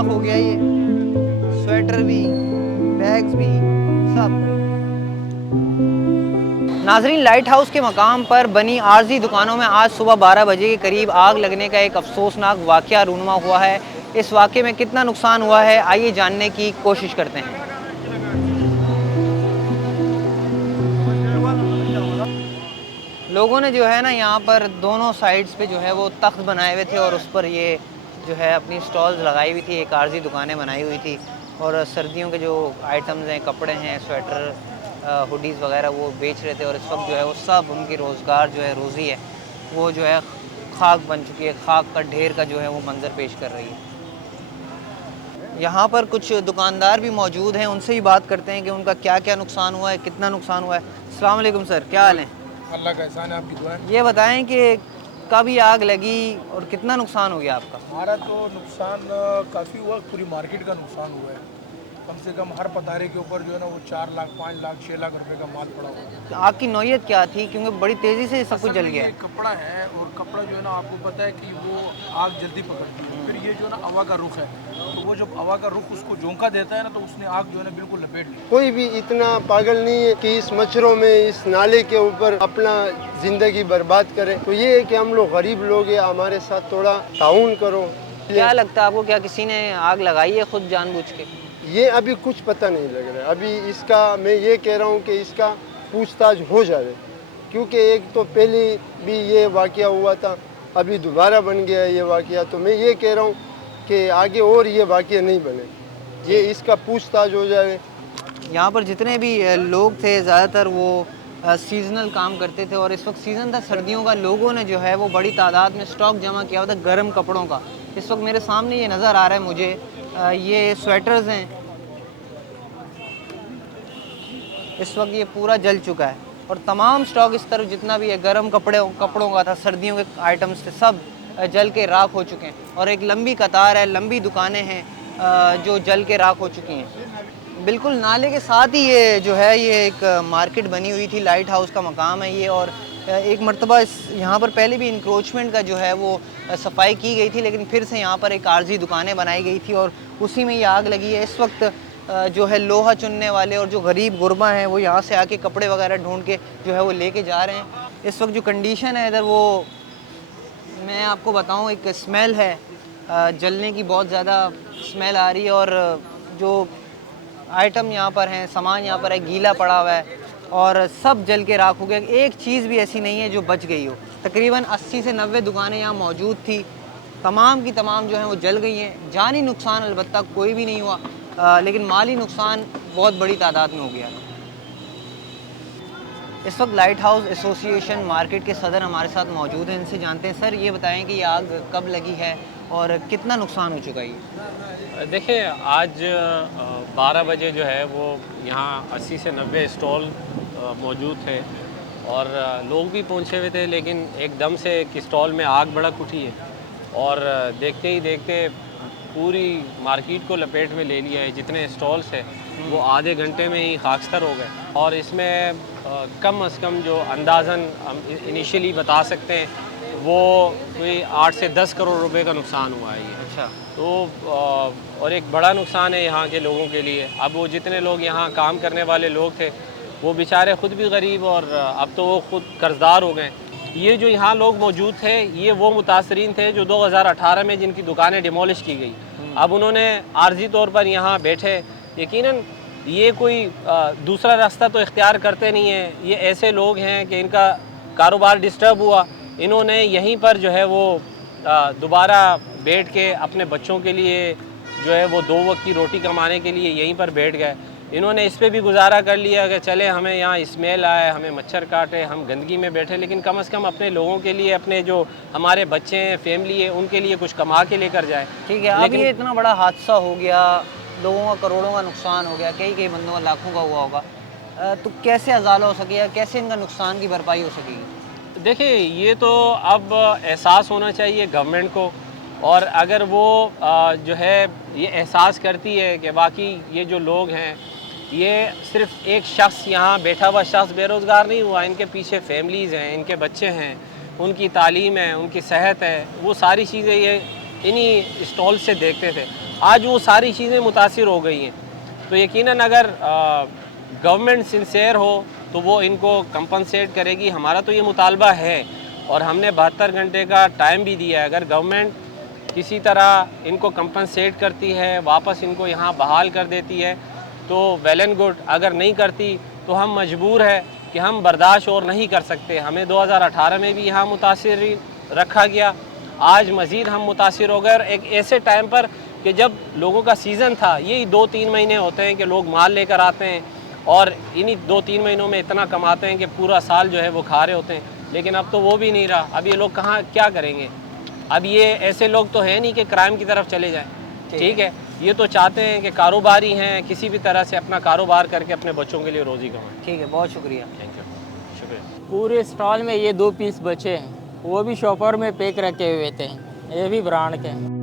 राख हो गया ये, स्वेटर भी, बैग्स भी, सब। नाजरीन, लाइट हाउस के मकाम पर बनी आर्जी दुकानों में आज सुबह 12 बजे के करीब आग लगने का एक अफसोसनाक वाक़या रूनुमा हुआ है। इस वाक़े में कितना नुकसान हुआ है, आइए जानने की कोशिश करते हैं। लोगों ने जो है ना, यहाँ पर दोनों साइड्स पे जो है वो तख्त बनाए हुए थे और उस पर ये जो है अपनी स्टॉल्स लगाई हुई थी, एक आर्जी दुकानें बनाई हुई थी और सर्दियों के जो आइटम्स हैं, कपड़े हैं, स्वेटर, हुडीज़ वगैरह वो बेच रहे थे। और इस वक्त जो है वो सब उनकी रोज़गार जो है, रोज़ी है, वो जो है खाक बन चुकी है। खाक का ढेर का जो है वो मंज़र पेश कर रही है। यहाँ पर कुछ दुकानदार भी मौजूद हैं, उनसे ही बात करते हैं कि उनका क्या क्या नुकसान हुआ है, कितना नुकसान हुआ है। अस्सलाम वालेकुम सर, क्या हाल है? अल्लाह का एहसान है, आपकी दुआ है। ये बताएं कि कब ये आग लगी और कितना नुकसान हो गया आपका? हमारा तो नुकसान काफ़ी हुआ, पूरी मार्केट का नुकसान हुआ है। कम से कम हर पतारे के ऊपर जो है ना वो 4 लाख, 5 लाख, 6 लाख रुपए का माल पड़ा हुआ है। आग की नौयत क्या थी, क्योंकि बड़ी तेज़ी से सब कुछ असल जल में गया ये है। कपड़ा है और कपड़ा जो है ना आपको पता है कि वो आग जल्दी पकड़ती है। फिर ये जो है ना हवा का रुख है, तो वो जब हवा का रुख उसको झोंका देता है ना तो उसने आग जो है ना बिल्कुल लपेट ली। कोई भी इतना पागल नहीं है कि इस मच्छरों में, इस नाले के ऊपर अपना जिंदगी बर्बाद करे। तो ये है कि हम लोग गरीब लोग हैं, हमारे साथ थोड़ा ताउन करो। क्या लगता है आपको, क्या किसी ने आग लगाई है खुद जानबूझ के? ये अभी कुछ पता नहीं लग रहा है। अभी इसका मैं ये कह रहा हूँ कि इसका पूछताछ हो जाए, क्योंकि एक तो पहले भी ये वाकया हुआ था, अभी दोबारा बन गया है ये वाकया। तो मैं ये कह रहा हूँ कि आगे और ये वाकया नहीं बने, ये इसका पूछताछ हो जाए। यहाँ पर जितने भी लोग थे, ज़्यादातर वो सीज़नल काम करते थे और इस वक्त सीज़न था सर्दियों का। लोगों ने जो है वो बड़ी तादाद में स्टॉक जमा किया हुआ था गर्म कपड़ों का। इस वक्त मेरे सामने ये नज़र आ रहा है मुझे, ये स्वेटर्स हैं, इस वक्त ये पूरा जल चुका है और तमाम स्टॉक इस तरफ जितना भी है गर्म कपड़ों का था, सर्दियों के आइटम्स थे, सब जल के राख हो चुके हैं। और एक लंबी कतार है, लंबी दुकानें हैं जो जल के राख हो चुकी हैं। बिल्कुल नाले के साथ ही ये जो है ये एक मार्केट बनी हुई थी, लाइट हाउस का मकाम है ये। और एक मरतबा इस यहाँ पर पहले भी इंक्रोचमेंट का जो है वो सफाई की गई थी, लेकिन फिर से यहाँ पर एक आर्जी दुकानें बनाई गई थी और उसी में ये आग लगी है। इस वक्त जो है लोहा चुनने वाले और जो गरीब गुरबा हैं वो यहाँ से आके कपड़े वगैरह ढूंढ के जो है वो लेके जा रहे हैं। इस वक्त जो कंडीशन है इधर, वो मैं आपको बताऊं, एक स्मेल है, जलने की बहुत ज़्यादा स्मेल आ रही है। और जो आइटम यहाँ पर हैं, सामान यहाँ पर है, गीला पड़ा हुआ है और सब जल के राख हो गया। एक चीज़ भी ऐसी नहीं है जो बच गई हो। तकरीबन 80 से 90 दुकानें यहाँ मौजूद थी, तमाम की तमाम जो हैं वो जल गई हैं। जानी नुकसान अलबत्ता कोई भी नहीं हुआ, लेकिन माली नुकसान बहुत बड़ी तादाद में हो गया। इस वक्त लाइट हाउस एसोसिएशन मार्केट के सदर हमारे साथ मौजूद हैं, इनसे जानते हैं। सर ये बताएं कि ये आग कब लगी है और कितना नुकसान हो चुका है ये? देखिए, आज 12 बजे जो है वो यहाँ 80 से 90 स्टॉल मौजूद थे और लोग भी पहुँचे हुए थे, लेकिन एकदम से एक स्टॉल में आग भड़क उठी है और देखते ही देखते पूरी मार्केट को लपेट में ले लिया है। जितने स्टॉल्स हैं वो आधे घंटे में ही खाकस्तर हो गए और इसमें कम से कम जो अंदाज़न हम इनिशियली बता सकते हैं वो कोई 8 से 10 करोड़ रुपए का नुकसान हुआ है ये। अच्छा। तो और एक बड़ा नुकसान है यहाँ के लोगों के लिए। अब वो जितने लोग यहाँ काम करने वाले लोग थे वो बेचारे ख़ुद भी गरीब और अब तो वो ख़ुद कर्जदार हो गए। ये जो यहाँ लोग मौजूद थे ये वो मुतासरीन थे जो 2018 में जिनकी दुकानें डिमोलिश की गई। अब उन्होंने आर्जी तौर पर यहाँ बैठे, यकीनन ये कोई दूसरा रास्ता तो इख्तियार करते नहीं हैं। ये ऐसे लोग हैं कि इनका कारोबार डिस्टर्ब हुआ, इन्होंने यहीं पर जो है वो दोबारा बैठ के अपने बच्चों के लिए जो है वो 2 वक्त की रोटी कमाने के लिए यहीं पर बैठ गए। इन्होंने इस पे भी गुजारा कर लिया कि चले हमें यहाँ स्मेल आए, हमें मच्छर काटे, हम गंदगी में बैठे, लेकिन कम से कम अपने लोगों के लिए, अपने जो हमारे बच्चे हैं, फैमिली है, उनके लिए कुछ कमा के लेकर जाए। ठीक है, अब ये इतना बड़ा हादसा हो गया, लोगों का करोड़ों का नुकसान हो गया, कई कई बंदों का लाखों का हुआ होगा, तो कैसे अजाला हो सकेगा, कैसे इनका नुकसान की भरपाई हो सकेगी? देखिए, ये तो अब एहसास होना चाहिए गवर्नमेंट को, और अगर वो जो है ये एहसास करती है कि वाकई ये जो लोग हैं, ये सिर्फ एक शख्स यहाँ बैठा हुआ शख्स बेरोज़गार नहीं हुआ, इनके पीछे फैमिलीज़ हैं, इनके बच्चे हैं, उनकी तालीम है, उनकी सेहत है, वो सारी चीज़ें ये इन्हीं स्टॉल से देखते थे। आज वो सारी चीज़ें मुतासिर हो गई हैं। तो यकीनन अगर गवर्नमेंट सिंसेयर हो तो वो इनको कंपनसेट करेगी। हमारा तो ये मुतालबा है और हमने 72 घंटे का टाइम भी दिया है। अगर गवर्नमेंट किसी तरह इनको कंपनसेट करती है, वापस इनको यहाँ बहाल कर देती है तो वेल एंड गुड। अगर नहीं करती तो हम मजबूर है कि हम बर्दाश्त और नहीं कर सकते। हमें 2018 में भी यहाँ मुतासिर रखा गया, आज मज़ीद हम मुतासिर हो गए और एक ऐसे टाइम पर कि जब लोगों का सीज़न था। यही 2-3 महीने होते हैं कि लोग माल लेकर आते हैं और इन्हीं 2-3 महीनों में इतना कमाते हैं कि पूरा साल जो है वो खा रहे होते हैं। लेकिन अब तो वो भी नहीं रहा। अब ये लोग कहाँ क्या करेंगे? अब ये ऐसे लोग तो है नहीं कि क्राइम की तरफ चले जाएं, ठीक है। ये तो चाहते हैं कि कारोबारी हैं, किसी भी तरह से अपना कारोबार करके अपने बच्चों के लिए रोज़ी कमाएं। ठीक है, बहुत शुक्रिया। थैंक यू, शुक्रिया। पूरे स्टॉल में ये 2 पीस बचे हैं, वो भी शॉपर में पैक रखे हुए थे, ये भी ब्रांड के हैं।